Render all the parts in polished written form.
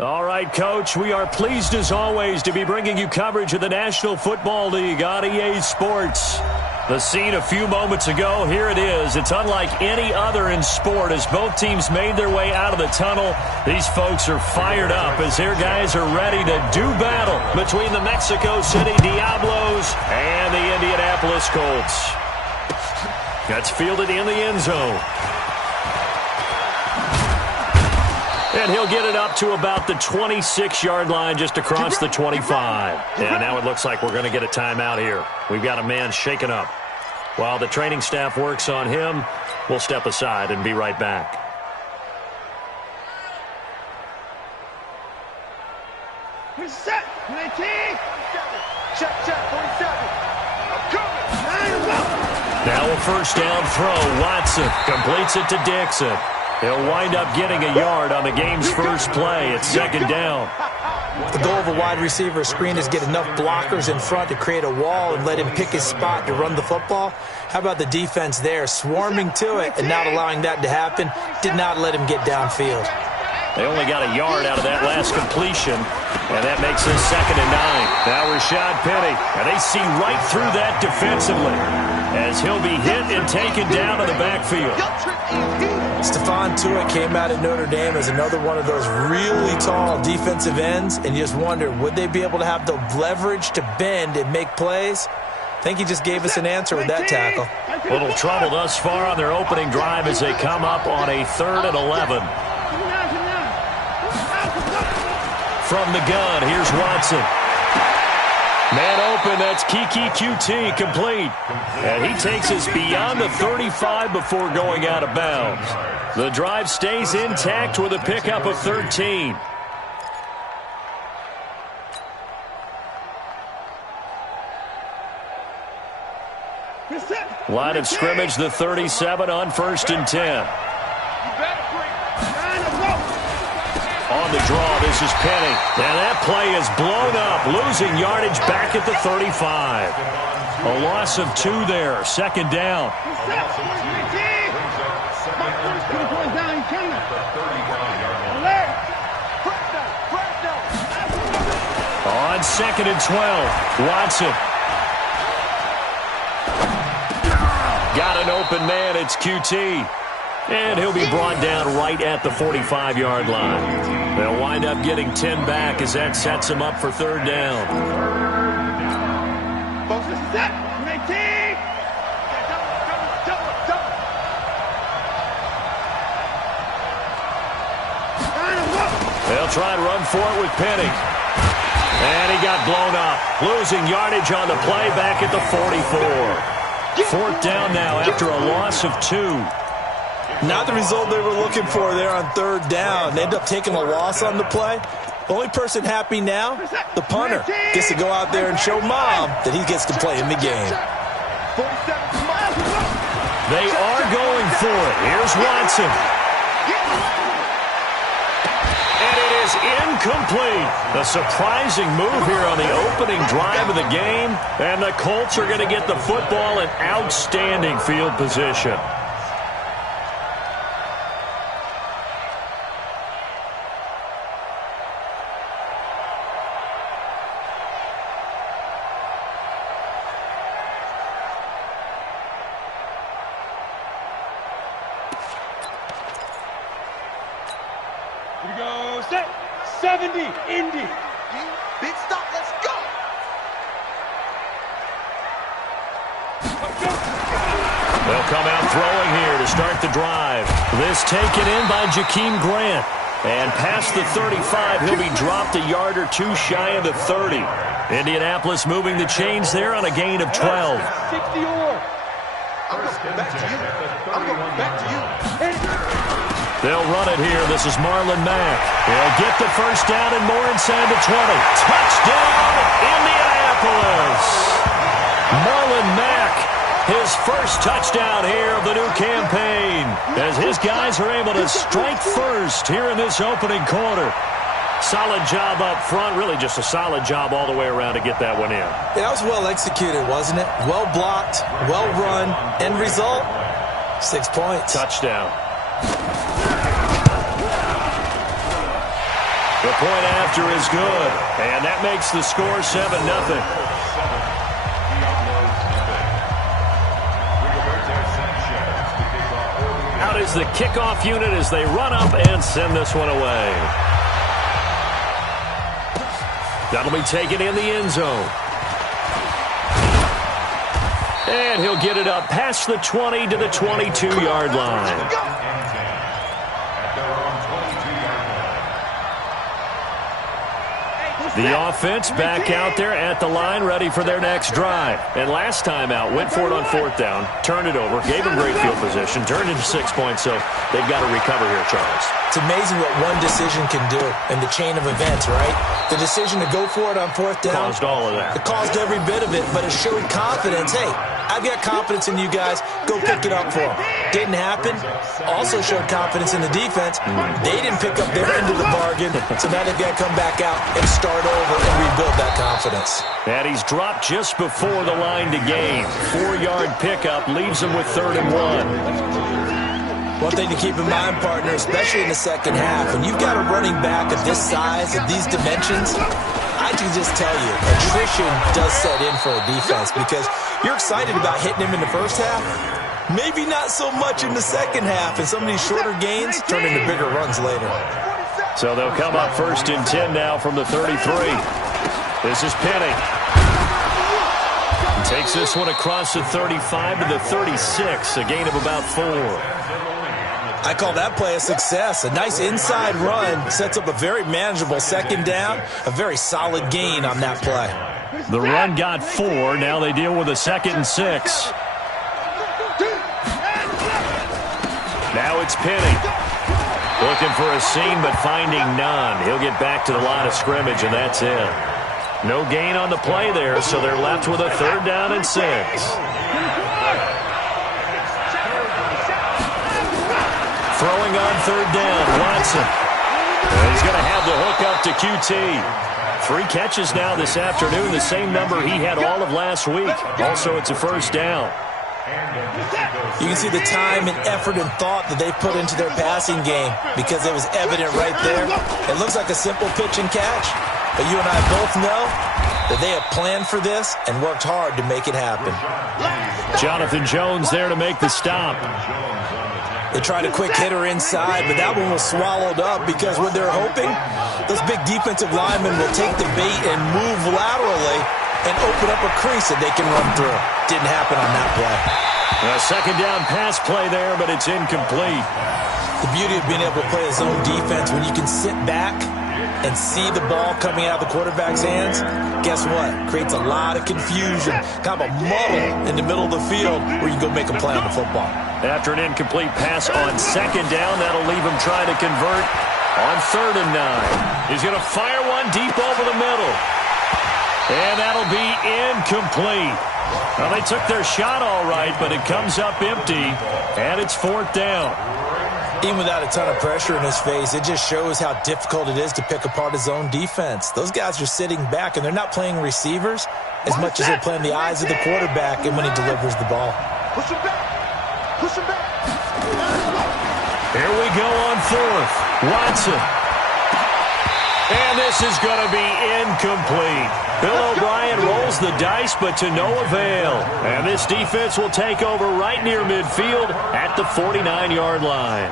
All right, Coach, we are pleased as always to be bringing you coverage of the National Football League on EA Sports. The scene a few moments ago, here it is. It's unlike any other in sport as both teams made their way out of the tunnel. These folks are fired up as their guys are ready to do battle between the Mexico City Diablos and the Indianapolis Colts. That's fielded in the end zone. And he'll get it up to about the 26-yard line just across the 25. And now it looks like we're going to get a timeout here. We've got a man shaken up. While the training staff works on him, we'll step aside and be right back. Set, 19. Check, 47. I'm coming. Now a first down throw. Watson completes it to Dixon. He'll wind up getting a yard on the game's first play. It's second down. The goal of a wide receiver screen is get enough blockers in front to create a wall and let him pick his spot to run the football. How about the defense there, swarming to it and not allowing that to happen? Did not let him get downfield. They only got a yard out of that last completion, and that makes it 2nd and 9. Now Rashad Penny, and they see right through that defensively as he'll be hit and taken down in the backfield. Stephon Tuitt came out of Notre Dame as another one of those really tall defensive ends, and you just wonder, would they be able to have the leverage to bend and make plays? I think he just gave us an answer with that tackle. Little trouble thus far on their opening drive as they come up on a 3rd and 11. From the gun, here's Watson. Man open, that's Kiki QT complete. And he takes us beyond the 35 before going out of bounds. The drive stays intact with a pickup of 13. Line of scrimmage, the 37 on 1st and 10. On the draw, this is Penny. And that play is blown up, losing yardage back at the 35. A loss of 2 there, 2nd down. On 2nd and 12, Watson. Got an open man, it's QT. And he'll be brought down right at the 45-yard line. They'll wind up getting 10 back as that sets him up for 3rd down. They'll try to run for it with Penny. And he got blown up, losing yardage on the play back at the 44. 4th down now after a loss of 2. Not the result they were looking for there on 3rd down. They end up taking a loss on the play. Only person happy now, the punter, gets to go out there and show Mom that he gets to play in the game. They are going for it. Here's Watson. And it is incomplete. A surprising move here on the opening drive of the game. And the Colts are going to get the football in outstanding field position. Here we go, set, 70, Indy. Big stop, let's go. They'll come out throwing here to start the drive. This taken in by Jakeem Grant. And past the 35, he'll be dropped a yard or 2 shy of the 30. Indianapolis moving the chains there on a gain of 12. 60 or. I'm going back to you. I'm going back to you. They'll run it here. This is Marlon Mack. He'll get the first down and more inside the 20. Touchdown, Indianapolis. Marlon Mack, his first touchdown here of the new campaign, as his guys are able to strike first here in this opening quarter. Solid job up front, really just a solid job all the way around to get that one in. Yeah, that was well executed, wasn't it? Well blocked, well run. End result, 6 points. Touchdown. He'll point after is good. And that makes the score 7-0. Out is the kickoff unit as they run up and send this one away. That'll be taken in the end zone. And he'll get it up past the 20 to the 22-yard line. The offense back out there at the line, ready for their next drive. And last time out, went for it on 4th down, turned it over, gave them great field position, turned into 6 points, so they've got to recover here, Charles. It's amazing what one decision can do in the chain of events, right? The decision to go for it on 4th down. Caused all of that. It caused every bit of it, but it showed confidence. Hey, I've got confidence in you guys. Go pick it up for them. Didn't happen. Also showed confidence in the defense. They didn't pick up their end of the bargain, so now they've got to come back out and start over and rebuild that confidence. And he's dropped just before the line to gain. 4-yard pickup leaves him with 3rd and 1. One thing to keep in mind, partner, especially in the second half, when you've got a running back of this size, of these dimensions, I can just tell you, attrition does set in for a defense because you're excited about hitting him in the first half. Maybe not so much in the second half, and some of these shorter gains turn into bigger runs later. So they'll come up 1st and 10 now from the 33. This is Penny. He takes this one across the 35 to the 36, a gain of about 4. I call that play a success. A nice inside run sets up a very manageable 2nd down, a very solid gain on that play. The run got 4. Now they deal with a 2nd and 6. Now it's Penny. Looking for a seam, but finding none. He'll get back to the line of scrimmage, and that's it. No gain on the play there, so they're left with a 3rd down and 6. Throwing on 3rd down, Watson. And he's going to have the hook up to QT. 3 catches now this afternoon, the same number he had all of last week. Also, it's a 1st down. You can see the time and effort and thought that they put into their passing game because it was evident right there. It looks like a simple pitch and catch, but you and I both know that they have planned for this and worked hard to make it happen. Jonathan Jones there to make the stop. They tried a quick hitter inside, but that one was swallowed up because what they're hoping, those big defensive linemen will take the bait and move laterally and open up a crease that they can run through. Didn't happen on that play. A 2nd down pass play there, but it's incomplete. The beauty of being able to play a zone defense, when you can sit back and see the ball coming out of the quarterback's hands, guess what? Creates a lot of confusion, kind of a muddle in the middle of the field where you go make a play on the football. After an incomplete pass on 2nd down, that'll leave him trying to convert on 3rd and 9. He's going to fire one deep over the middle. And that'll be incomplete. Well, they took their shot all right, but it comes up empty, and it's 4th down. Even without a ton of pressure in his face, it just shows how difficult it is to pick apart his own defense. Those guys are sitting back, and they're not playing receivers as much as they're playing the eyes of the quarterback and when he delivers the ball. Push him back. Push him back. Here we go on 4th. Watson. And this is going to be incomplete. Bill O'Brien rolls the dice, but to no avail. And this defense will take over right near midfield at the 49-yard line.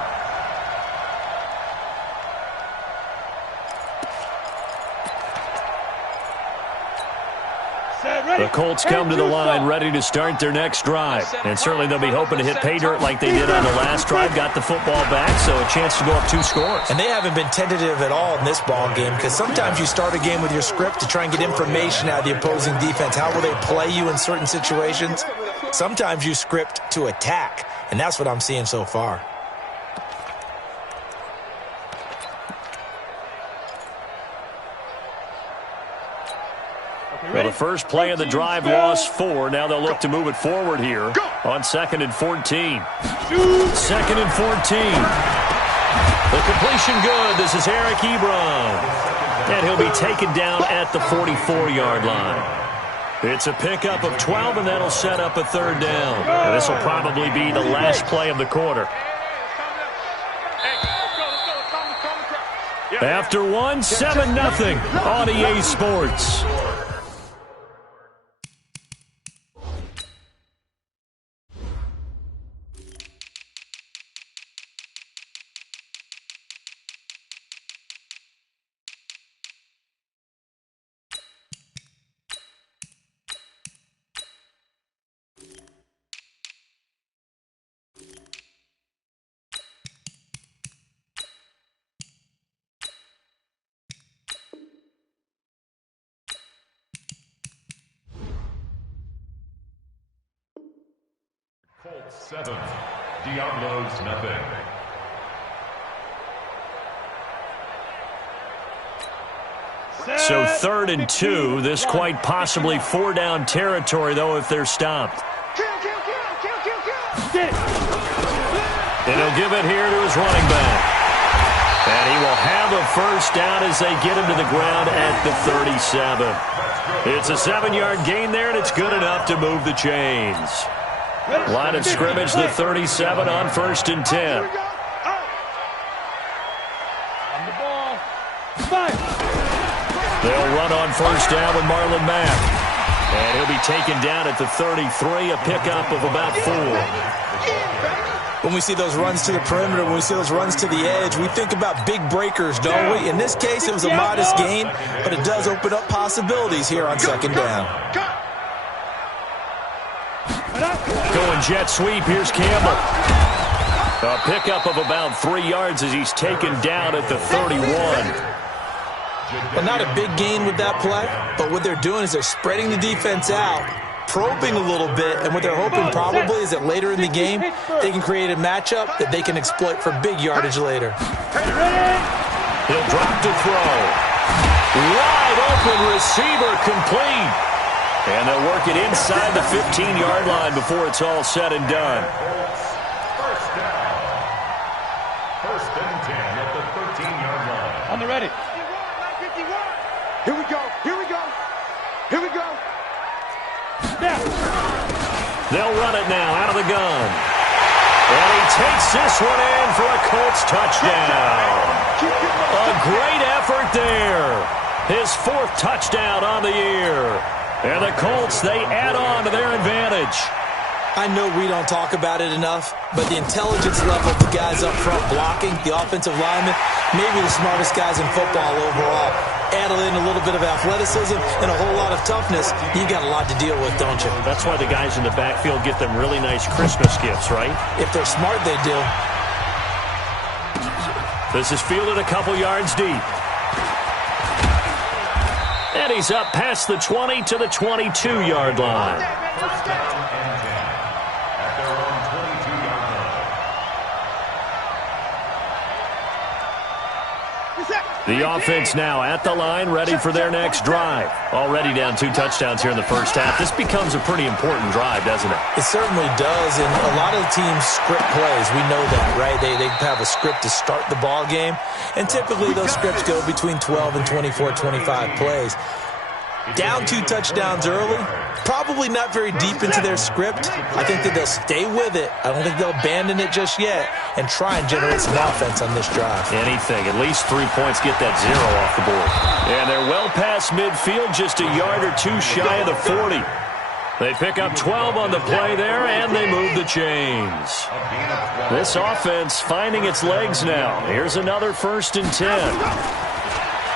The Colts come to the line ready to start their next drive. And certainly they'll be hoping to hit pay dirt like they did on the last drive. Got the football back, so a chance to go up 2 scores. And they haven't been tentative at all in this ball game because sometimes you start a game with your script to try and get information out of the opposing defense. How will they play you in certain situations? Sometimes you script to attack, and that's what I'm seeing so far. Well, the first play of the drive lost 4. Now they'll look to move it forward here on 2nd and 14. 2nd and 14. The completion good. This is Eric Ebron. And he'll be taken down at the 44-yard line. It's a pickup of 12, and that'll set up a 3rd down. And this will probably be the last play of the quarter. Yeah, After one, 7-0 on EA Sports. Colts 7, Diablos nothing. So 3rd and 2, this quite possibly 4-down territory, though, if they're stopped. And he'll give it here to his running back. And he will have a first down as they get him to the ground at the 37. It's a 7-yard gain there, and it's good enough to move the chains. Line of scrimmage, the 37 on 1st and 10. They'll run on first down with Marlon Mack. And he'll be taken down at the 33, a pickup of about 4. When we see those runs to the perimeter, when we see those runs to the edge, we think about big breakers, don't we? In this case, it was a modest gain, but it does open up possibilities here on 2nd down. Going jet sweep, here's Campbell. A pickup of about 3 yards as he's taken down at the 31. Well, not a big gain with that play, but what they're doing is they're spreading the defense out, probing a little bit, and what they're hoping probably is that later in the game, they can create a matchup that they can exploit for big yardage later. He'll drop to throw. Wide open receiver complete. And they'll work it inside the 15-yard line before it's all said and done. First down. 1st and 10 at the 13-yard line. On the ready. Here we go. Here we go. Here we go. Now. They'll run it now out of the gun. And he takes this one in for a Colts touchdown. A great effort there. His 4th touchdown on the year. And the Colts, they add on to their advantage. I know we don't talk about it enough, but the intelligence level of the guys up front blocking, the offensive linemen, maybe the smartest guys in football overall. Add in a little bit of athleticism and a whole lot of toughness, you got a lot to deal with, don't you? That's why the guys in the backfield get them really nice Christmas gifts, right? If they're smart, they do. This is fielded a couple yards deep. And he's up past the 20 to the 22-yard line. First down and 10 at their own 22-yard line. The offense now at the line, ready for their next drive. Already down 2 touchdowns here in the first half. This becomes a pretty important drive, doesn't it? It certainly does, and a lot of the teams script plays. We know that, right? They have a script to start the ball game, and typically those scripts go between 12 and 24, 25 plays. Down 2 touchdowns early, probably not very deep into their script. I think that they'll stay with it. I don't think they'll abandon it just yet and try and generate some offense on this drive. Anything. At least 3 points, get that 0 off the board. And they're well past midfield, just a yard or 2 shy of the 40. They pick up 12 on the play there, and they move the chains. This offense finding its legs now. Here's another 1st and 10.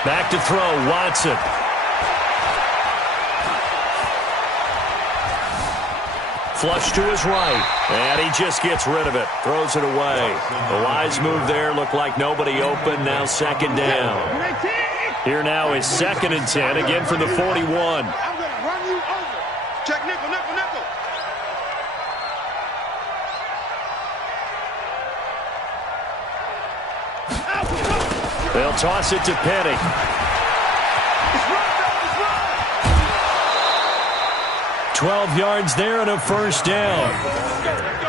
Back to throw, Watson. Flush to his right, and he just gets rid of it, throws it away. The wise move there, looked like nobody open, now 2nd down. Here now is 2nd and 10, again from the 41. I'm going to run you over. Check nickel, nickel, nickel. They'll toss it to Penny. 12 yards there and a 1st down.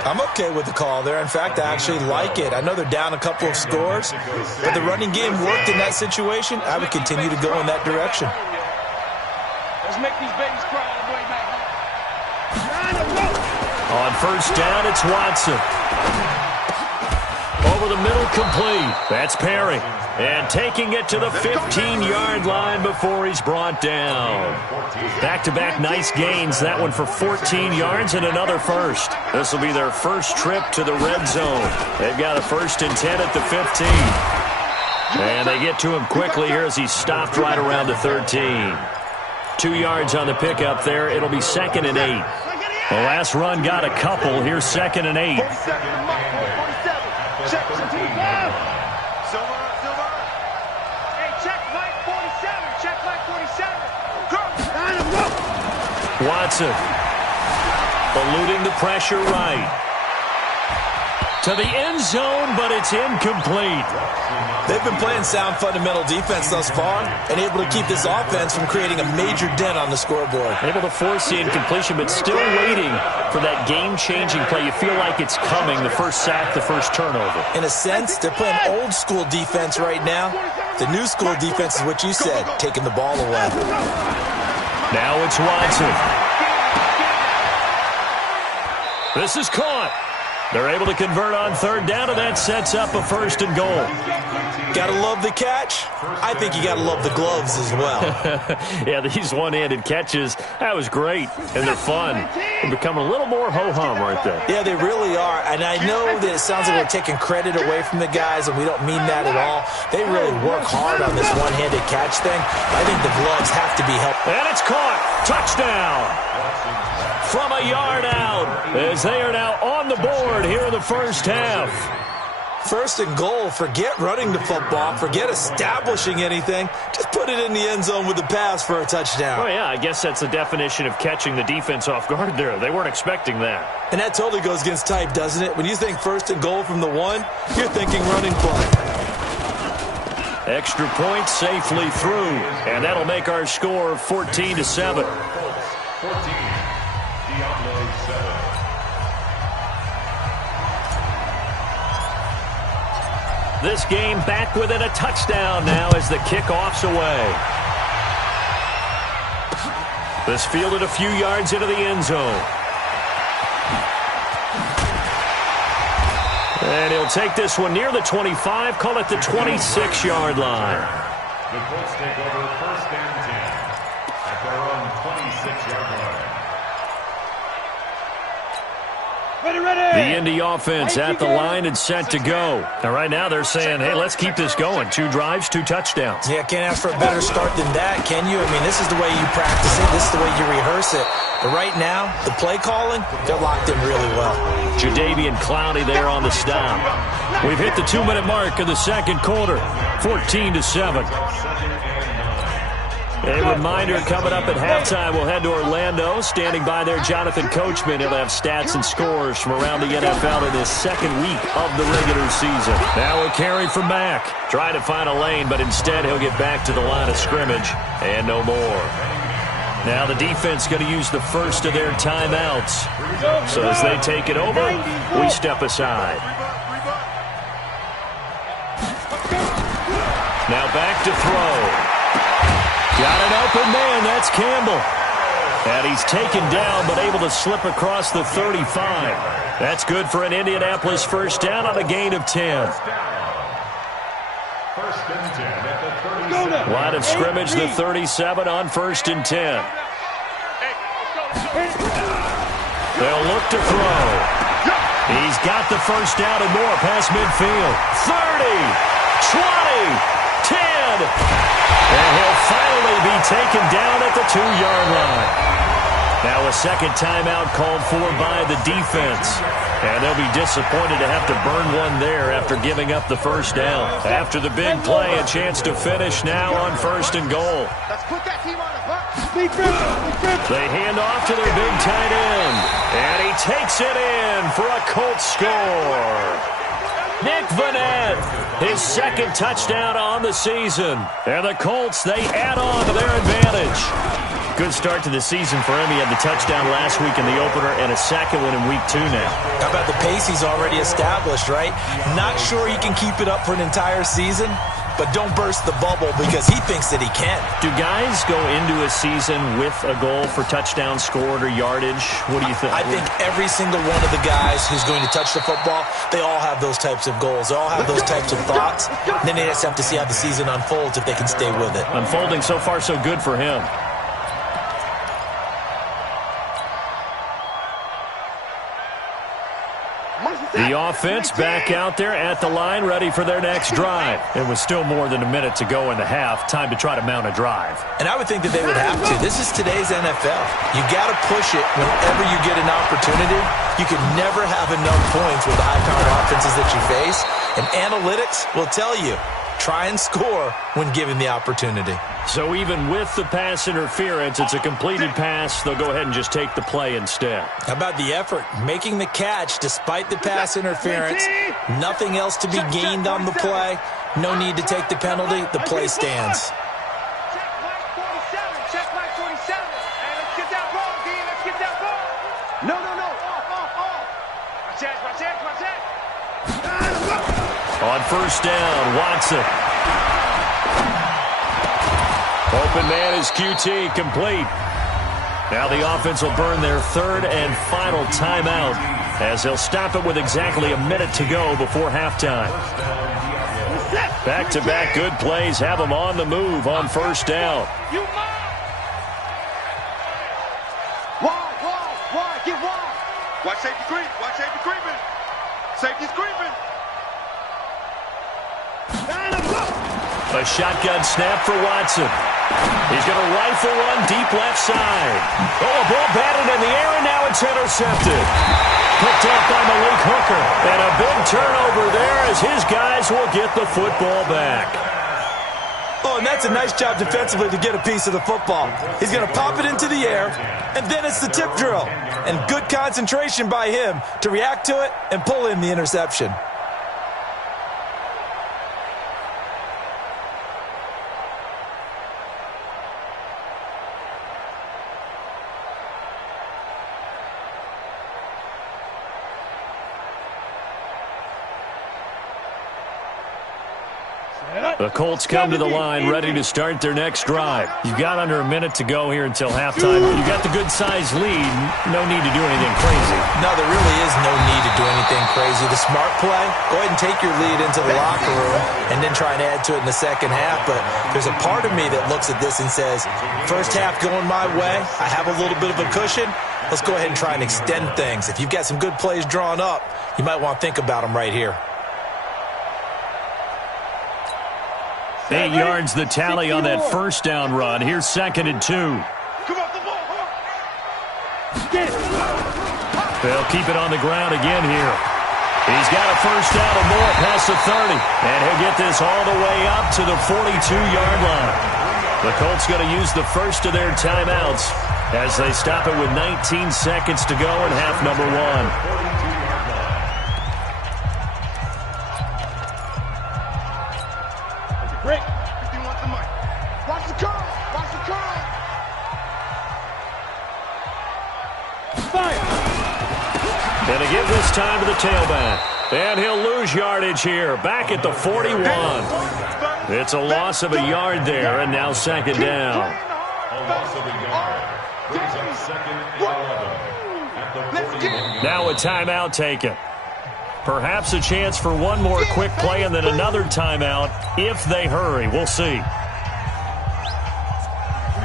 I'm okay with the call there. In fact, I actually like it. I know they're down a couple of scores, but the running game worked in that situation. I would continue to go in that direction. Let's make these babies cry all the way back. On 1st down, it's Watson. Over over the middle, complete. That's Perry. And taking it to the 15-yard line before he's brought down. Back-to-back nice gains. That one for 14 yards and another first. This will be their first trip to the red zone. They've got a 1st and 10 at the 15. And they get to him quickly here as he's stopped right around the 13. 2 yards on the pickup there. It'll be 2nd and 8. The last run got a couple. Here's 2nd and 8. Watson eluding the pressure right. To the end zone, but it's incomplete. They've been playing sound fundamental defense thus far and able to keep this offense from creating a major dent on the scoreboard. Able to force the incompletion, but still waiting for that game-changing play. You feel like it's coming, the first sack, the first turnover. In a sense, they're playing old-school defense right now. The new-school defense is what you said, taking the ball away. Now it's Watson. This is caught. They're able to convert on 3rd down, and that sets up a 1st and goal. Gotta love the catch. I think you gotta love the gloves as well. Yeah, these one-handed catches, that was great, and they're fun. They're becoming a little more ho-hum, aren't they? Yeah, they really are, and I know that it sounds like we're taking credit away from the guys, and we don't mean that at all. They really work hard on this one-handed catch thing. I think the gloves have to be helped. And it's caught. Touchdown. From a yard out, as they are now on the board here in the first half. 1st and goal. Forget running the football. Forget establishing anything. Just put it in the end zone with the pass for a touchdown. Oh, yeah, I guess that's the definition of catching the defense off guard there. They weren't expecting that. And that totally goes against type, doesn't it? When you think 1st and goal from the 1, you're thinking running play. Extra point safely through, and that'll make our score 14-7. 14. This game back within a touchdown now as the kickoff's away. This fielded a few yards into the end zone. And he'll take this one near the 25, call it the 26-yard line. The Colts take over 1st and 10 at their own 26-yard line. The Indy offense at the line and set to go. Now, right now, they're saying, hey, let's keep this going. 2 drives, 2 touchdowns. Yeah, can't ask for a better start than that, can you? I mean, this is the way you practice it. This is the way you rehearse it. But right now, the play calling, they're locked in really well. Jadeveon Clowney there on the stop. We've hit the 2-minute mark of the second quarter, 14-7. A reminder coming up at halftime, we'll head to Orlando. Standing by there, Jonathan Coachman. He'll have stats and scores from around the NFL in his 2nd week of the regular season. Now a carry from Mack. Trying to find a lane, but instead he'll get back to the line of scrimmage and no more. Now the defense going to use the first of their timeouts. So as they take it over, we step aside. Now back to throw. Got an open man, that's Campbell. And he's taken down, but able to slip across the 35. That's good for an Indianapolis 1st down on a gain of 10. 1st and 10 at the 37. Line of scrimmage, the 37 on 1st and 10. They'll look to throw. He's got the 1st down and more past midfield. 30, 20, 10. And he'll finally be taken down at the 2-yard line. Now a second timeout called for by the defense. And they'll be disappointed to have to burn one there after giving up the 1st down. After the big play, a chance to finish now on 1st and goal. Let's put that team on the hook. They hand off to their big tight end. And he takes it in for a Colts score. Nick Vannett, his 2nd touchdown on the season. And the Colts, they add on to their advantage. Good start to the season for him. He had the touchdown last week in the opener and a 2nd one in week 2 now. How about the pace he's already established, right? Not sure he can keep it up for an entire season, but don't burst the bubble because he thinks that he can. Do guys go into a season with a goal for touchdown scored or yardage? What do you think? I think every single one of the guys who's going to touch the football, they all have those types of goals. They all have those types of thoughts. Then they just have to see how the season unfolds if they can stay with it. Unfolding so far so good for him. The offense back out there at the line, ready for their next drive. It was still more than a minute to go in the half. Time to try to mount a drive. And I would think that they would have to. This is today's NFL. You got to push it whenever you get an opportunity. You can never have enough points with the high-powered offenses that you face. And analytics will tell you, try and score when given the opportunity. So even with the pass interference, it's a completed pass. They'll go ahead and just take the play instead. How about the effort? Making the catch despite the pass interference. Nothing else to be gained on the play. No need to take the penalty. The play stands. Check flag 47. Hey, let's get that ball, D. Let's get that ball. No. Off. Watch that. On first down, Watson. Open man is QT, complete. Now the offense will burn their third and final timeout as they'll stop it with exactly a minute to go before halftime. Back-to-back good plays have them on the move on first down. Wide, get wide. Watch safety creeping. Safety's creeping. A shotgun snap for Watson. He's going to rifle one deep left side. Oh, a ball batted in the air, and now it's intercepted. Picked up by Malik Hooker. And a big turnover there as his guys will get the football back. Oh, and that's a nice job defensively to get a piece of the football. He's going to pop it into the air, and then it's the tip drill. And good concentration by him to react to it and pull in the interception. The Colts come to the line ready to start their next drive. You've got under a minute to go here until halftime. You've got the good-sized lead. No need to do anything crazy. No, there really is no need to do anything crazy. The smart play, go ahead and take your lead into the locker room and then try and add to it in the second half. But there's a part of me that looks at this and says, first half going my way, I have a little bit of a cushion. Let's go ahead and try and extend things. If you've got some good plays drawn up, you might want to think about them right here. 8 yards the tally on that first down run. Here's 2nd and 2. Come off the ball. Get it. They'll keep it on the ground again here. He's got a first down and more past the 30. And he'll get this all the way up to the 42-yard line. The Colts going to use the first of their timeouts as they stop it with 19 seconds to go in half number 1. Break. 51 the mic. Watch the curl. Fire. And to give this time to the tailback. And he'll lose yardage here. Back at the 41. It's a loss of a yard there, and now 2nd down. A loss of a yard. Brings up 2nd and 11. Now a timeout taken. Perhaps a chance for one more quick play and then another timeout if they hurry. We'll see.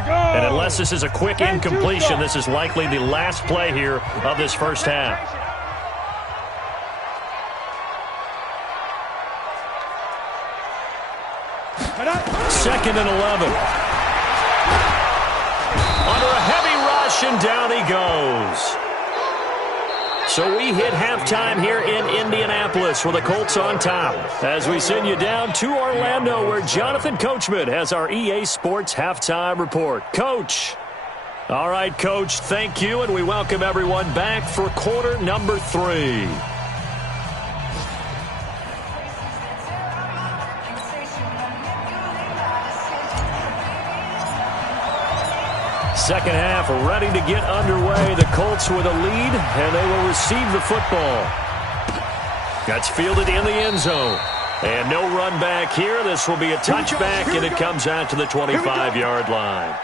And unless this is a quick incompletion, this is likely the last play here of this first half. Second and 11. Under a heavy rush, and down he goes. So we hit halftime here in Indianapolis with the Colts on top as we send you down to Orlando where Jonathan Coachman has our EA Sports Halftime Report. Coach. All right, Coach, thank you, and we welcome everyone back for quarter number 3. Second half ready to get underway. The Colts with a lead, and they will receive the football. That's fielded in the end zone. And no run back here. This will be a touchback, and it comes out to the 25-yard line.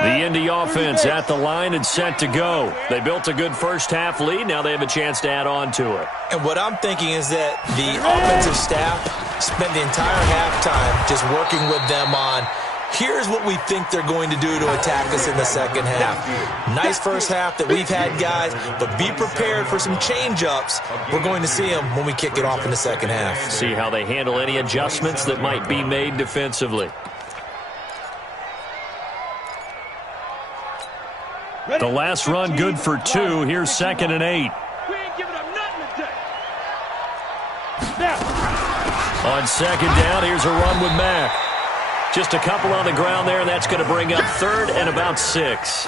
The Indy offense at the line and set to go. They built a good first-half lead. Now they have a chance to add on to it. And what I'm thinking is that the offensive staff spent the entire halftime just working with them on, here's what we think they're going to do to attack us in the second half. Nice first half that we've had, guys, but be prepared for some change-ups. We're going to see them when we kick it off in the second half. See how they handle any adjustments that might be made defensively. The last run good for 2. Here's 2nd and 8. We ain't giving up nothing today. On 2nd down, here's a run with Mack. Just a couple on the ground there, and that's going to bring up 3rd and about 6.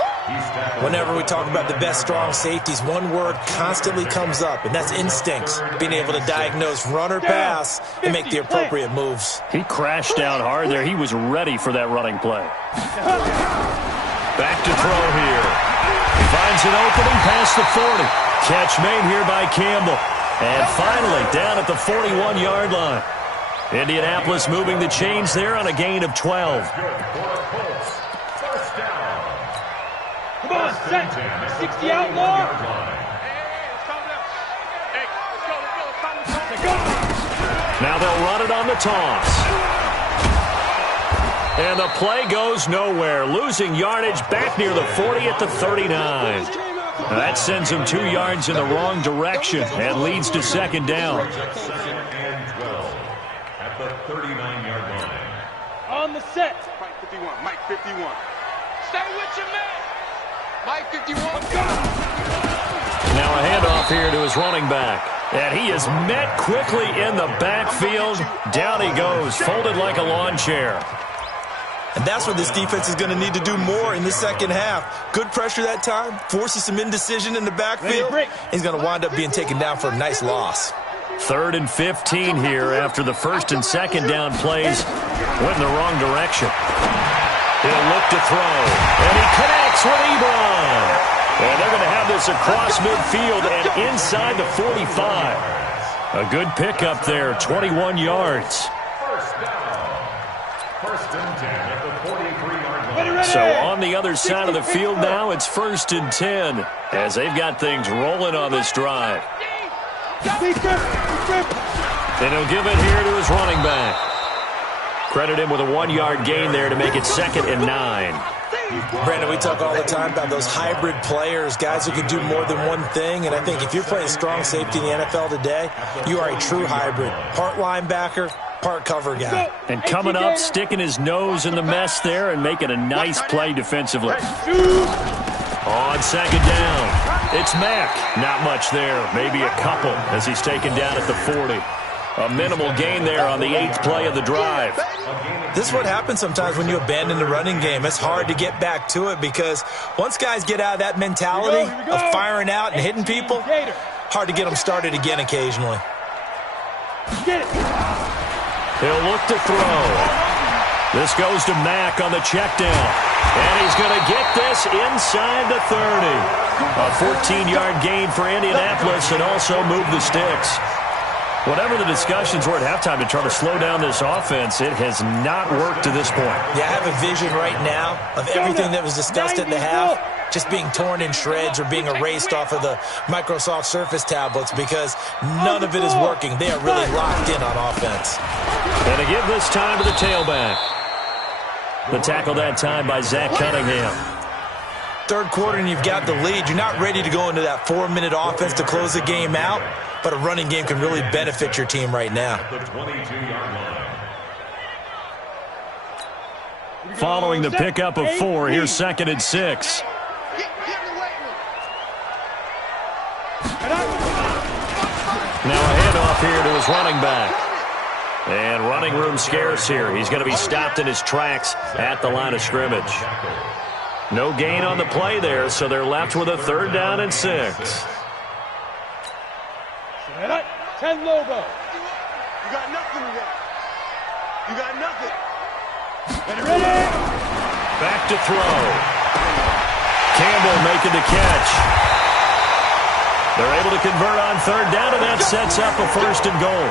Whenever we talk about the best strong safeties, one word constantly comes up, and that's instincts. Being able to diagnose run or pass and make the appropriate moves. He crashed down hard there. He was ready for that running play. Back to throw here. He finds an opening past the 40. Catch made here by Campbell. And finally, down at the 41-yard line. Indianapolis moving the chains there on a gain of 12. Come on, set. 60 out more. Now they'll run it on the toss. And the play goes nowhere. Losing yardage back near the 40 at the 39. That sends them 2 yards in the wrong direction and leads to 2nd down. At the 39-yard line. On the set. Mike 51. Mike 51. Stay with your man. Mike 51. Now a handoff here to his running back. And he is met quickly in the backfield. Down he goes, folded like a lawn chair. And that's what this defense is going to need to do more in the second half. Good pressure that time, forces some indecision in the backfield. He's going to wind up being taken down for a nice loss. 3rd and 15 here after the 1st and 2nd down plays went in the wrong direction. He'll look to throw, and he connects with Ebron. And they're going to have this across midfield and inside the 45. A good pickup there, 21 yards. First and 10 at the 43-yard line. So on the other side of the field now, it's 1st and 10 as they've got things rolling on this drive. And he'll give it here to his running back. Credit him with a 1-yard gain there to make it 2nd and 9. Brandon, we talk all the time about those hybrid players, guys who can do more than one thing. And I think if you're playing strong safety in the NFL today, you are a true hybrid. Part linebacker, part cover guy. And coming up, sticking his nose in the mess there and making a nice play defensively. On 2nd down, it's Mack. Not much there, maybe a couple as he's taken down at the 40. A minimal gain there on the 8th play of the drive. This is what happens sometimes when you abandon the running game. It's hard to get back to it because once guys get out of that mentality of firing out and hitting people, hard to get them started again occasionally. He'll look to throw. This goes to Mack on the check down. And he's going to get this inside the 30. A 14-yard gain for Indianapolis and also move the sticks. Whatever the discussions were at halftime to try to slow down this offense, it has not worked to this point. Yeah, I have a vision right now of everything that was discussed at the half just being torn in shreds or being erased off of the Microsoft Surface tablets because none of it is working. They are really locked in on offense. And to give this time to the tailback. The tackle that time by Zach Cunningham. Third quarter and you've got the lead. You're not ready to go into that 4-minute offense to close the game out, but a running game can really benefit your team right now. The 22-yard line. Following the pickup of 4, here's 2nd and 6. Now a handoff here to his running back. And running room scarce here. He's going to be stopped in his tracks at the line of scrimmage. No gain on the play there, so they're left with a 3rd down and 6. 10 Lobo. You got nothing today. You got nothing. Back to throw. Campbell making the catch. They're able to convert on third down, and that sets up a 1st and goal.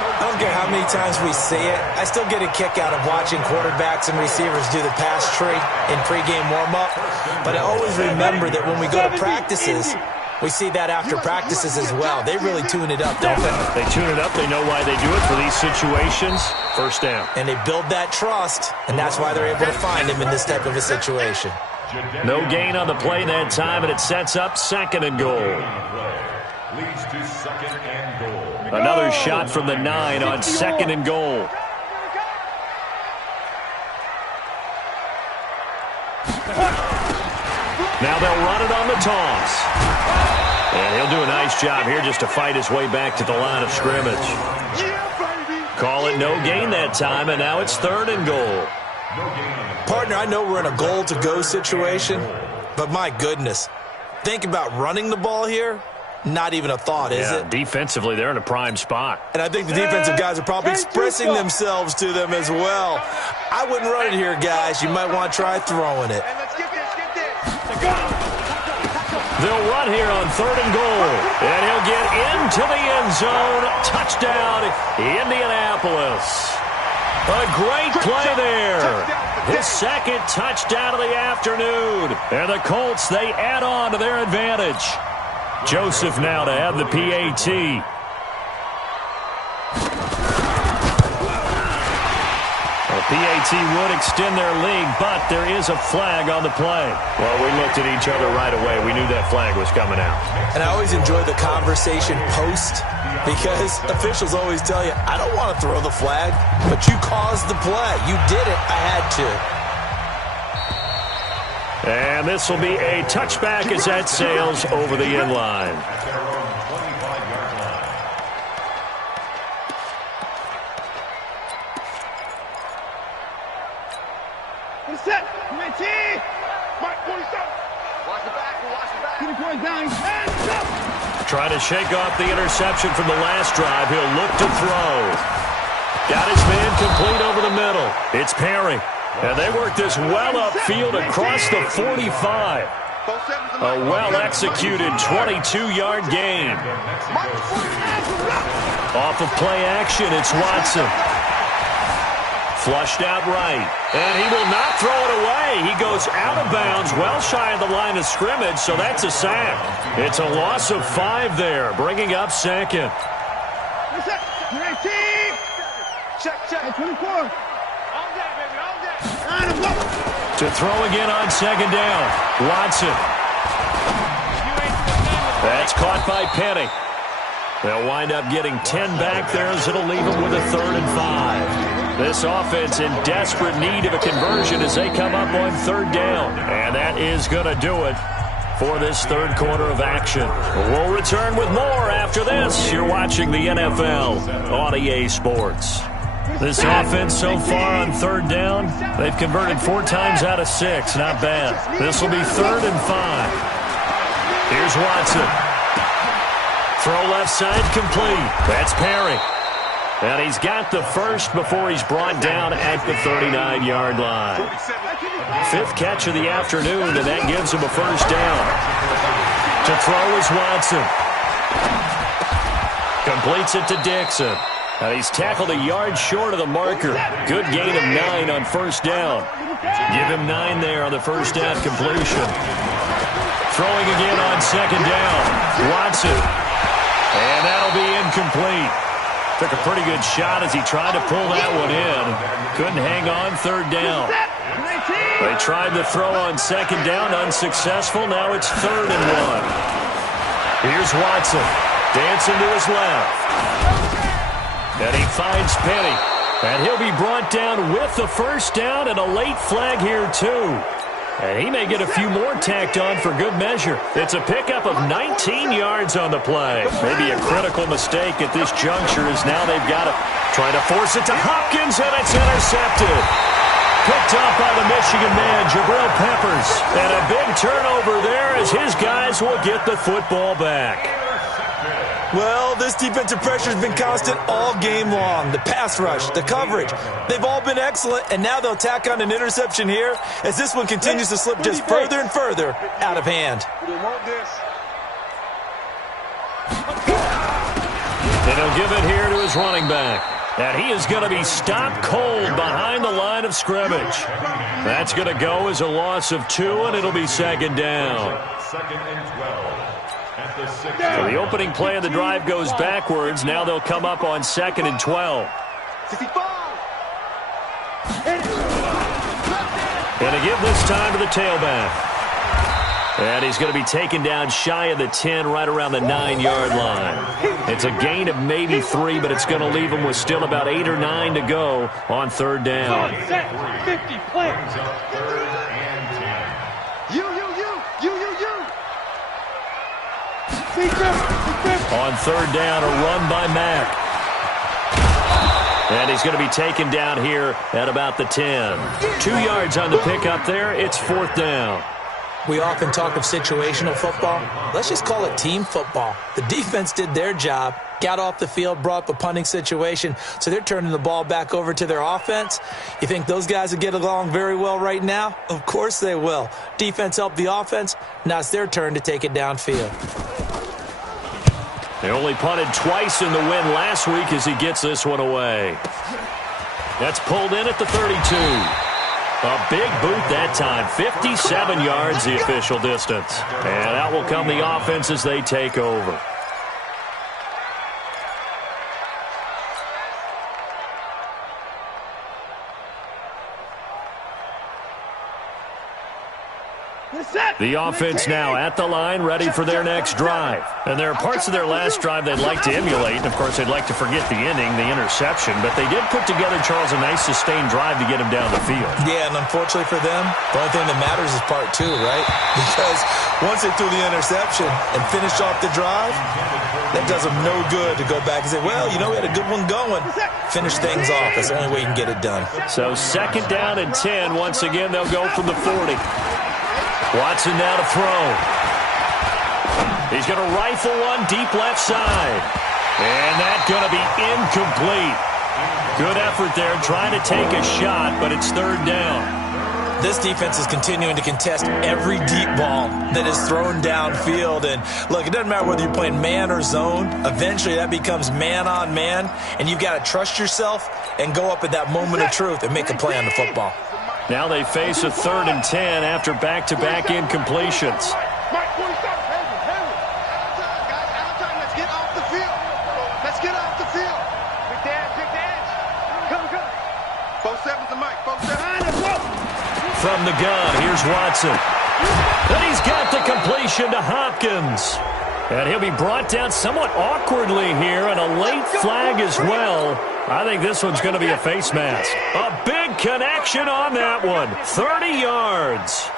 I don't care how many times we see it. I still get a kick out of watching quarterbacks and receivers do the pass tree in pregame warm-up. But I always remember that when we go to practices, we see that after practices as well. They really tune it up, don't they? They tune it up. They know why they do it for these situations. 1st down. And they build that trust, and that's why they're able to find him in this type of a situation. No gain on the play that time, and it sets up 2nd and goal. Leads to 2nd and goal. Another shot from the 9 on 2nd and goal. Now they'll run it on the toss. And he'll do a nice job here just to fight his way back to the line of scrimmage. Call it no gain that time, and now it's 3rd and goal. Partner, I know we're in a goal-to-go situation, but my goodness, think about running the ball here. Not even a thought, is it? Defensively, they're in a prime spot. And I think the defensive guys are probably expressing themselves to them as well. I wouldn't run it here, guys. You might want to try throwing it. They'll run here on 3rd and goal. And he'll get into the end zone. Touchdown, Indianapolis. A great play there. His 2nd touchdown of the afternoon. And the Colts, they add on to their advantage. Joseph now to have the PAT. PAT would extend their lead, but there is a flag on the play. Well, we looked at each other right away. We knew that flag was coming out. And I always enjoy the conversation post because officials always tell you, I don't want to throw the flag, but you caused the play. You did it. I had to. And this will be a touchback as that sails over the end line. Set. Mark 47. Watch the back. Watch the back. Get the point down. Hands up. Trying to shake off the interception from the last drive. He'll look to throw. Got his man complete over the middle. It's Perry. And they work this well upfield across the 45. A well-executed 22-yard gain. Off of play action, it's Watson. Flushed out right. And he will not throw it away. He goes out of bounds, well shy of the line of scrimmage, so that's a sack. It's a loss of 5 there, bringing up 2nd. Check. 24. All day, baby, all day. To throw again on 2nd down. Watson. That's caught by Penny. They'll wind up getting 10 back there as it'll leave them with a 3rd and 5. This offense in desperate need of a conversion as they come up on 3rd down. And that is going to do it for this 3rd quarter of action. We'll return with more after this. You're watching the NFL on EA Sports. This offense so far on 3rd down, they've converted 4 times out of 6. Not bad. This will be 3rd and 5. Here's Watson. Throw left side complete. That's Perry. And he's got the first before he's brought down at the 39-yard line. 5th catch of the afternoon, and that gives him a 1st down. To throw is Watson. Completes it to Dixon. And he's tackled a yard short of the marker. Good gain of 9 on 1st down. Give him 9 there on the 1st down completion. Throwing again on 2nd down. Watson. And that'll be incomplete. Took a pretty good shot as he tried to pull that one in. Couldn't hang on 3rd down. They tried to throw on 2nd down, unsuccessful. Now it's 3rd and 1. Here's Watson. Dancing to his left. And he finds Penny. And he'll be brought down with the 1st down and a late flag here too. And he may get a few more tacked on for good measure. It's a pickup of 19 yards on the play. Maybe a critical mistake at this juncture as now they've got to try to force it to Hopkins, and it's intercepted. Picked up by the Michigan man, Jabril Peppers. And a big turnover there as his guys will get the football back. Well, this defensive pressure has been constant all game long. The pass rush, the coverage, they've all been excellent, and now they'll tack on an interception here as this one continues to slip just further and further out of hand. And he'll give it here to his running back. And he is going to be stopped cold behind the line of scrimmage. That's going to go as a loss of 2, and it'll be second down. Second and 12. At the 6. So the opening play of the drive goes backwards. Now they'll come up on 2nd and 12. And to give this time to the tailback. And he's going to be taken down shy of the 10, right around the 9-yard line. It's a gain of maybe 3, but it's going to leave him with still about 8 or 9 to go on 3rd down. 50 play. Brings up 3rd and 10. You. On 3rd down, a run by Mack. And he's going to be taken down here at about the 10. 2 yards on the pickup there. It's 4th down. We often talk of situational football. Let's just call it team football. The defense did their job, got off the field, brought up a punting situation, so they're turning the ball back over to their offense. You think those guys will get along very well right now? Of course they will. Defense helped the offense. Now it's their turn to take it downfield. They only punted twice in the win last week as he gets this one away. That's pulled in at the 32. A big boot that time. 57 yards the official distance. And out will come the offense as they take over. The offense now at the line, ready for their next drive. And there are parts of their last drive they'd like to emulate. And, of course, they'd like to forget the ending, the interception. But they did put together, Charles, a nice sustained drive to get him down the field. Yeah, and unfortunately for them, the only thing that matters is part 2, right? Because once they threw the interception and finished off the drive, that does them no good to go back and say, well, you know, we had a good one going. Finish things off. That's the only way you can get it done. So 2nd down and 10. Once again, they'll go from the 40. Watson now to throw. He's going to rifle one deep left side. And that's going to be incomplete. Good effort there trying to take a shot, but it's 3rd down. This defense is continuing to contest every deep ball that is thrown downfield. And, look, it doesn't matter whether you're playing man or zone. Eventually that becomes man on man, and you've got to trust yourself and go up at that moment of truth and make a play on the football. Now they face a 3rd and 10 after back-to-back incompletions. Let's get off the field. Let's get off the field. Big dash. Come. 4-7's the mic. 4-7. From the gun, here's Watson. And he's got the completion to Hopkins. And he'll be brought down somewhat awkwardly here, and a late flag as well. I think this one's going to be a face mask. A big connection on that one. 30 yards.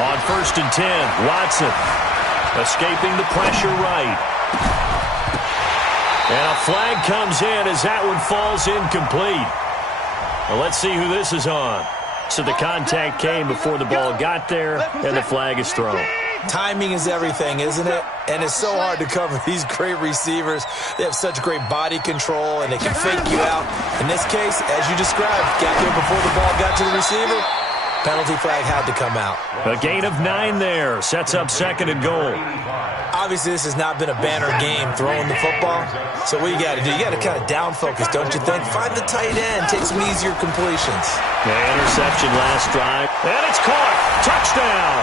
On 1st and 10, Watson escaping the pressure right. And a flag comes in as that one falls incomplete. Well, let's see who this is on. So the contact came before the ball got there, and the flag is thrown. Timing is everything, isn't it? And it's so hard to cover these great receivers. They have such great body control, and they can fake you out. In this case, as you described, got there before the ball got to the receiver. Penalty flag had to come out. A gain of 9 there. Sets up 2nd and goal. Obviously, this has not been a banner game throwing the football. So what you got to do, you got to kind of down focus, don't you think? Find the tight end. Take some easier completions. The interception last drive. And it's caught. Touchdown.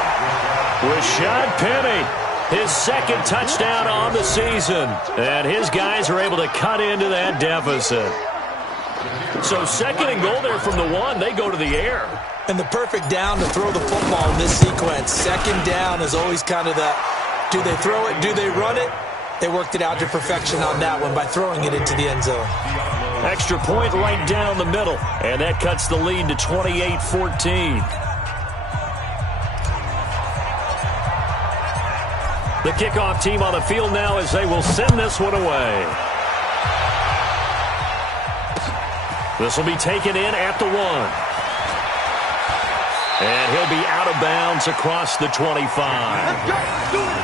Rashad Penny. His 2nd touchdown on the season. And his guys are able to cut into that deficit. So 2nd and goal there from the 1. They go to the air. And the perfect down to throw the football in this sequence. 2nd down is always kind of that, do they throw it, do they run it? They worked it out to perfection on that one by throwing it into the end zone. Extra point right down the middle. And that cuts the lead to 28-14. The kickoff team on the field now as they will send this one away. This will be taken in at the 1. And he'll be out of bounds across the 25. Let's go. Do it.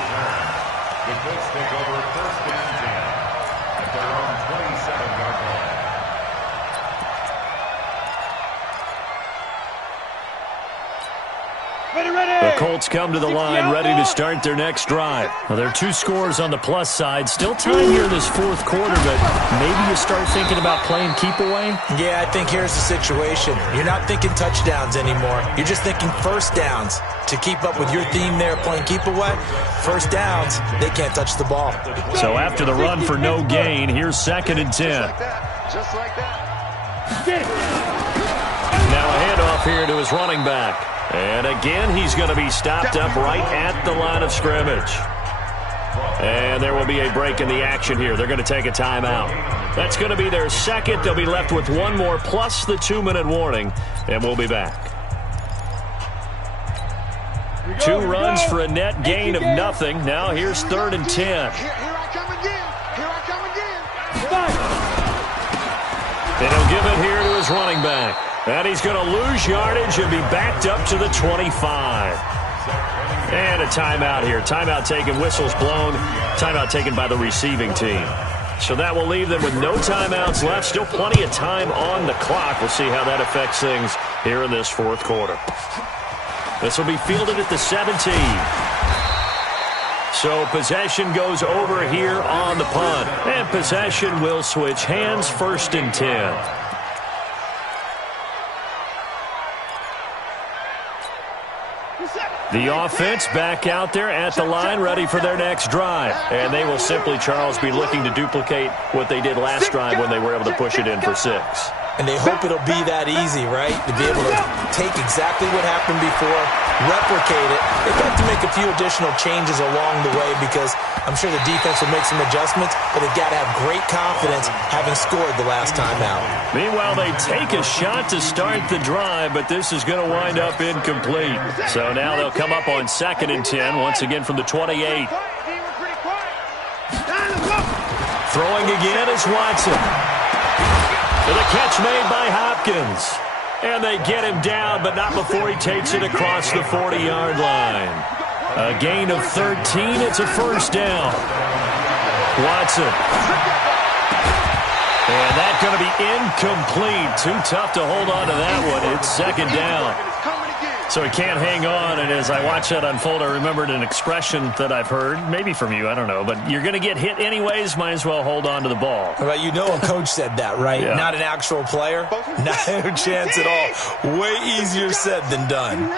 The Colts take over first and 10 at their own 27-yard line. The Colts come to the line ready to start their next drive. Well, there are 2 scores on the plus side. Still time here in this fourth quarter, but maybe you start thinking about playing keep away? Yeah, I think here's the situation. You're not thinking touchdowns anymore. You're just thinking first downs. To keep up with your theme there, playing keep away, first downs, they can't touch the ball. So after the run for no gain, here's 2nd and 10. Just like that. Now a handoff here to his running back. And again, he's going to be stopped up right at the line of scrimmage. And there will be a break in the action here. They're going to take a timeout. That's going to be their second. They'll be left with 1 more plus the 2-minute warning. And we'll be back. 2 runs for a net gain of nothing. Now here's 3rd and 10. Here I come again. Here I come again. And he'll give it here to his running back. And he's going to lose yardage and be backed up to the 25. And a timeout here. Timeout taken, whistles blown. Timeout taken by the receiving team. So that will leave them with no timeouts left. Still plenty of time on the clock. We'll see how that affects things here in this fourth quarter. This will be fielded at the 17. So possession goes over here on the punt. And possession will switch hands, 1st and 10. The offense back out there at the line, ready for their next drive. And they will simply, Charles, be looking to duplicate what they did last drive when they were able to push it in for 6. And they hope it'll be that easy, right? To be able to take exactly what happened before, replicate it. They've got to make a few additional changes along the way because I'm sure the defense will make some adjustments, but they've got to have great confidence having scored the last time out. Meanwhile, they take a shot to start the drive, but this is going to wind up incomplete. So now they'll come up on 2nd and 10, once again from the 28. Throwing again is Watson. For the catch made by Hopkins. And they get him down, but not before he takes it across the 40-yard line. A gain of 13. It's a first down. Watson. And that's going to be incomplete. Too tough to hold on to that one. It's 2nd down. So he can't hang on, and as I watch that unfold, I remembered an expression that I've heard, maybe from you, I don't know, but you're going to get hit anyways, might as well hold on to the ball. Well, you know a coach said that, right? Yeah. Not an actual player? No chance at all. Way easier said than done.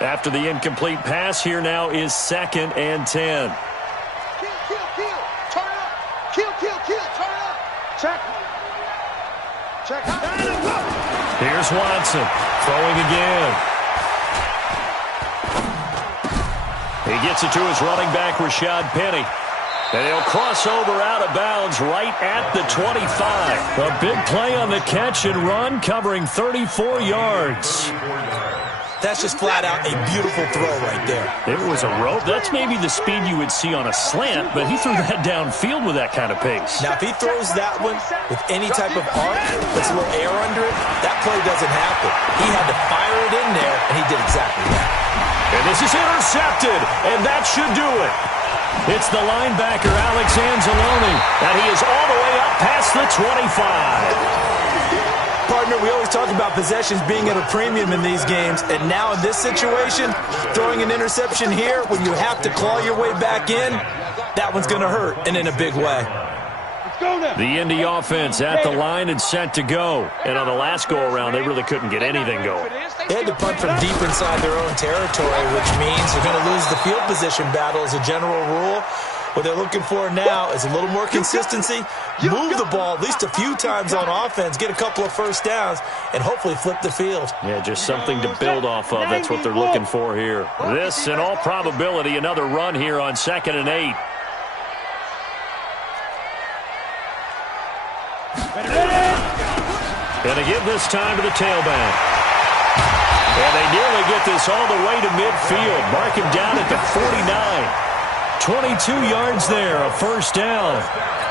After the incomplete pass, here now is 2nd and 10. Kill, turn up. Kill, turn up. Check. Here's Watson, throwing again. He gets it to his running back, Rashad Penny. And he'll cross over out of bounds right at the 25. A big play on the catch and run, covering 34 yards. That's just flat out a beautiful throw right there. If it was a rope, that's maybe the speed you would see on a slant, but he threw that downfield with that kind of pace. Now, if he throws that one with any type of arc, that's a little air under it, that play doesn't happen. He had to fire it in there, and he did exactly that. And this is intercepted, and that should do it. It's the linebacker, Alex Anzalone, and he is all the way up past the 25. Partner, we always talk about possessions being at a premium in these games, and now in this situation, throwing an interception here when you have to claw your way back in, that one's going to hurt, and in a big way. The Indy offense at the line and set to go. And on the last go-around, they really couldn't get anything going. They had to punt from deep inside their own territory, which means they're going to lose the field position battle as a general rule. What they're looking for now is a little more consistency, move the ball at least a few times on offense, get a couple of first downs, and hopefully flip the field. Yeah, just something to build off of. That's what they're looking for here. This, in all probability, another run here on 2nd and 8. And they give this time to the tailback. And they nearly get this all the way to midfield. Mark him down at the 49. 22 yards there, a first down.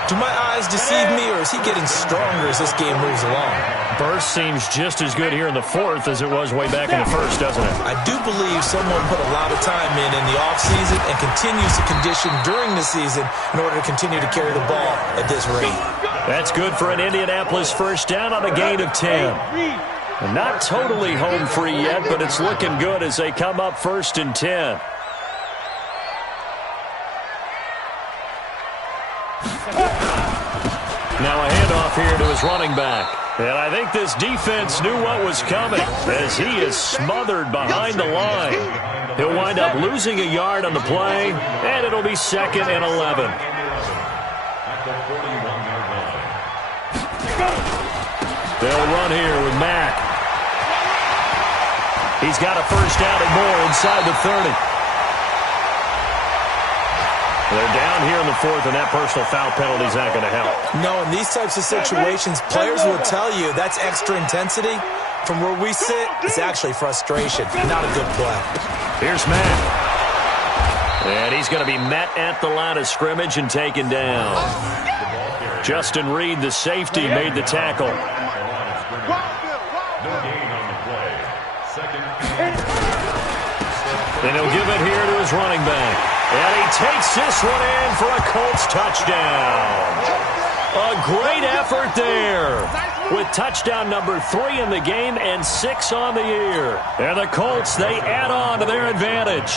Do my eyes deceive me, or is he getting stronger as this game moves along? Burst seems just as good here in the fourth as it was way back in the first, doesn't it? I do believe someone put a lot of time in the offseason and continues to condition during the season in order to continue to carry the ball at this rate. That's good for an Indianapolis first down on a gain of 10. Not totally home free yet, but it's looking good as they come up 1st and 10. Now a handoff here to his running back. And I think this defense knew what was coming as he is smothered behind the line. He'll wind up losing a yard on the play, and it'll be 2nd and 11. They'll run here with Mack. He's got a first down and more inside the 30. They're down here in the fourth, and that personal foul penalty is not going to help. No, in these types of situations, players will tell you that's extra intensity. From where we sit, it's actually frustration. Not a good play. Here's Matt. And he's going to be met at the line of scrimmage and taken down. Justin Reed, the safety, made the tackle. And he'll give it here to his running back. And he takes this one in for a Colts touchdown. A great effort there with touchdown number 3 in the game and 6 on the year. And the Colts, they add on to their advantage.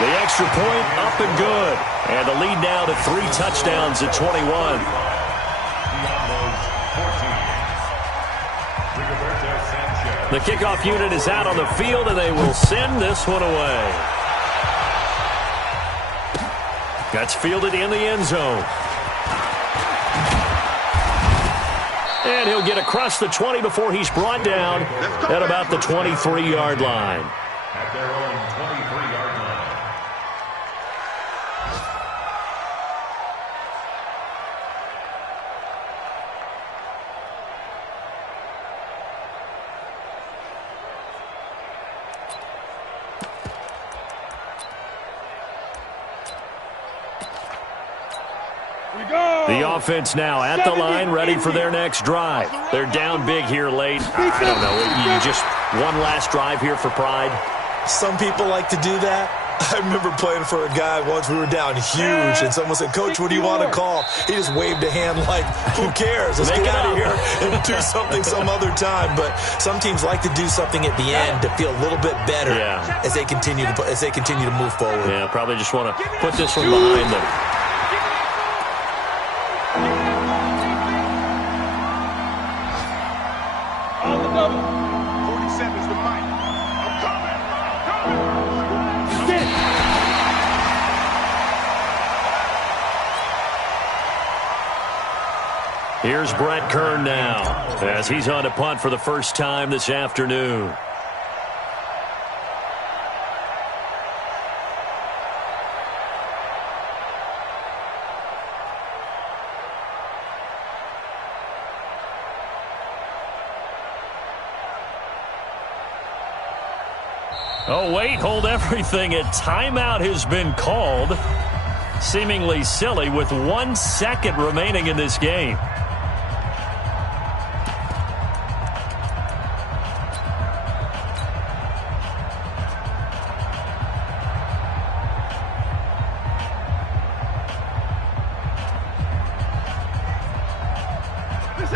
The extra point up and good. And the lead now to 3 touchdowns at 21. The kickoff unit is out on the field, and they will send this one away. That's fielded in the end zone. And he'll get across the 20 before he's brought down at about the 23-yard line. At their own 23-yard line. The offense now at the line, ready for their next drive. They're down big here late. I don't know. You just one last drive here for pride. Some people like to do that. I remember playing for a guy once. We were down huge, and someone said, "Coach, what do you want to call?" He just waved a hand like, "Who cares? Let's get out of here and do something some other time." But some teams like to do something at the end to feel a little bit better as they continue to move forward. Yeah, probably just want to put this one behind them. Here's Brett Kern now as he's on to punt for the first time this afternoon. Oh, wait, hold everything. A timeout has been called. Seemingly silly with 1 second remaining in this game.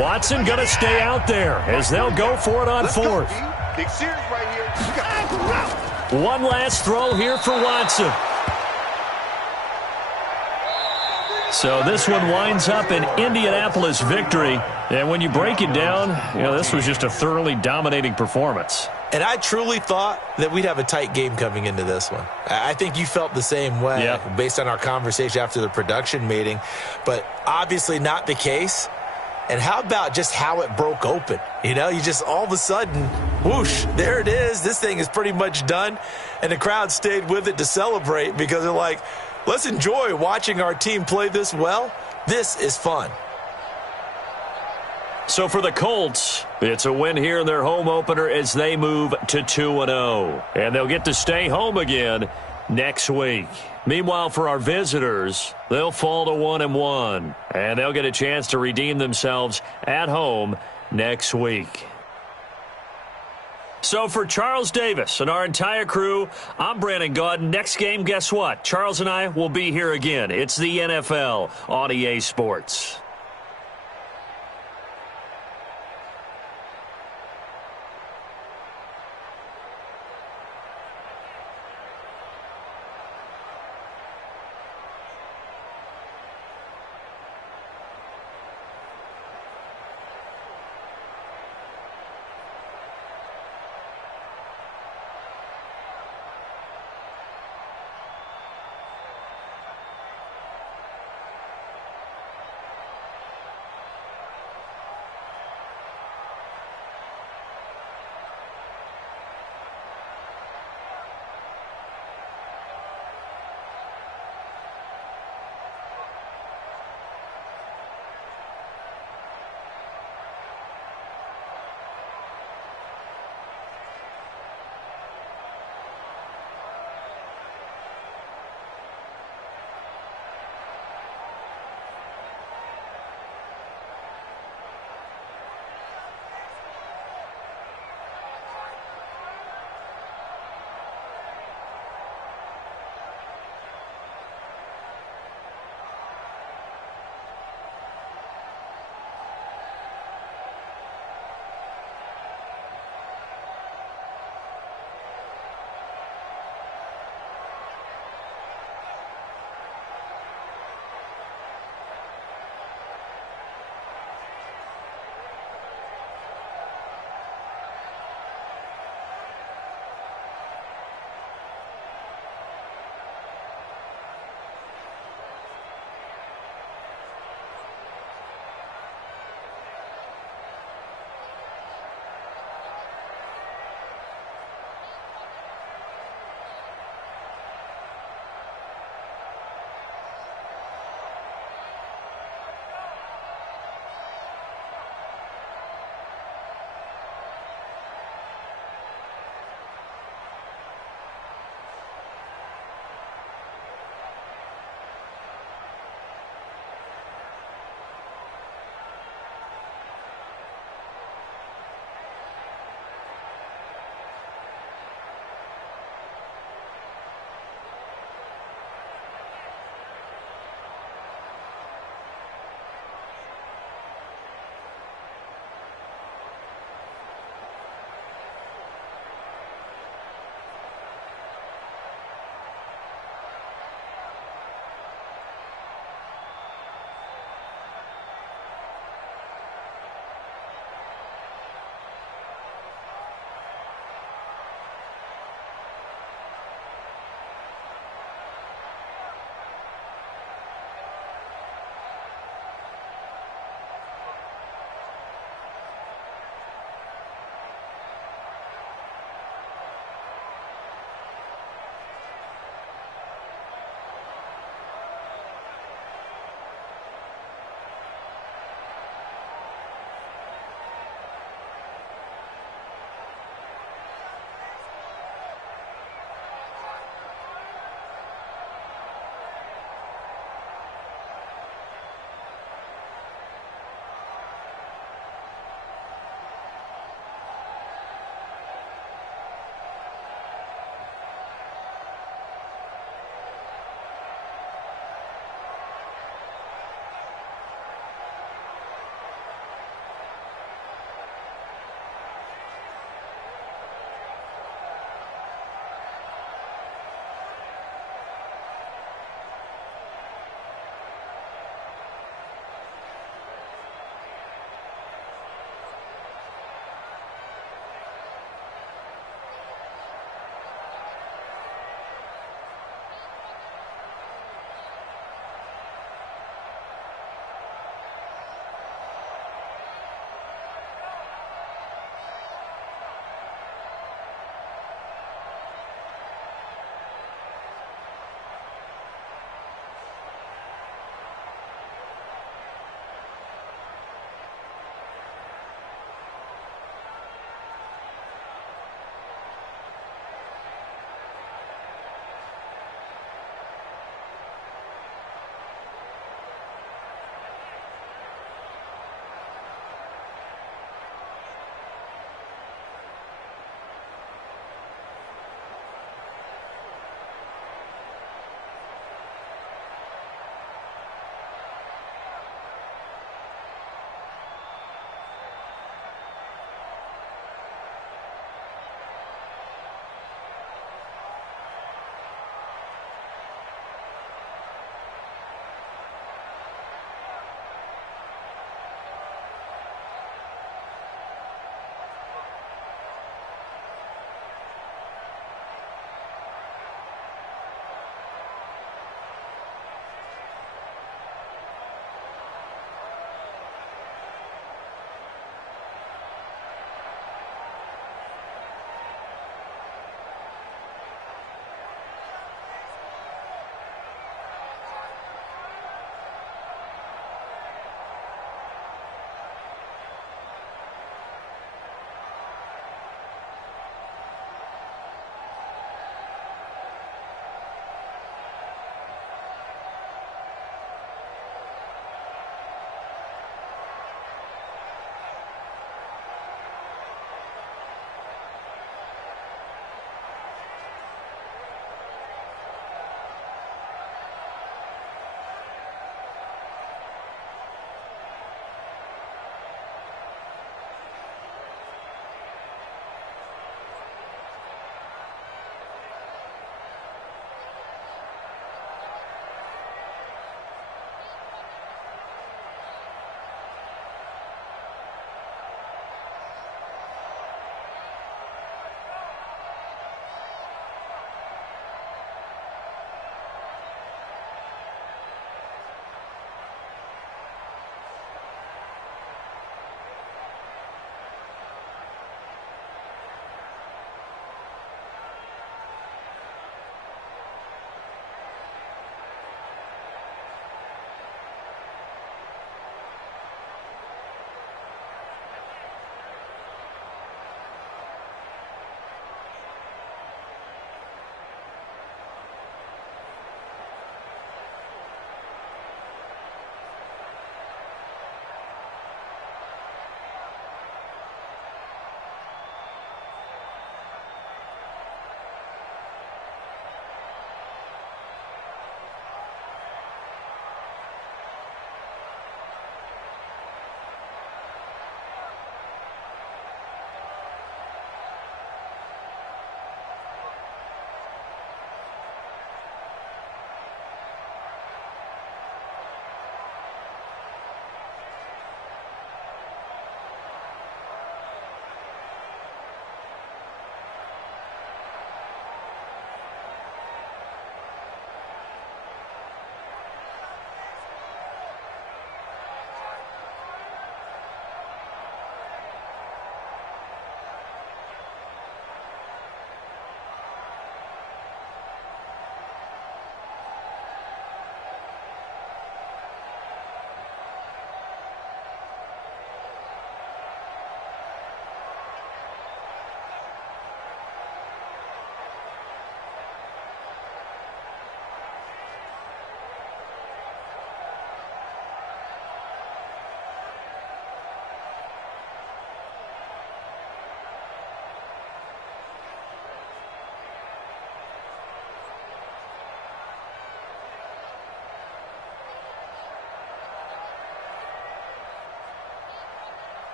Watson going to stay out there as they'll go for it on 4th. Big series right here. One last throw here for Watson. So this one winds up an Indianapolis victory. And when you break it down, this was just a thoroughly dominating performance. And I truly thought that we'd have a tight game coming into this one. I think you felt the same way based on our conversation after the production meeting. But obviously not the case. And how about just how it broke open? You just all of a sudden, whoosh, there it is. This thing is pretty much done. And the crowd stayed with it to celebrate because they're like, let's enjoy watching our team play this well. This is fun. So for the Colts, it's a win here in their home opener as they move to 2-0. And they'll get to stay home again next week. Meanwhile, for our visitors, they'll fall to 1-1. And they'll get a chance to redeem themselves at home next week. So for Charles Davis and our entire crew, I'm Brandon Gaudin. Next game, guess what? Charles and I will be here again. It's the NFL on EA Sports.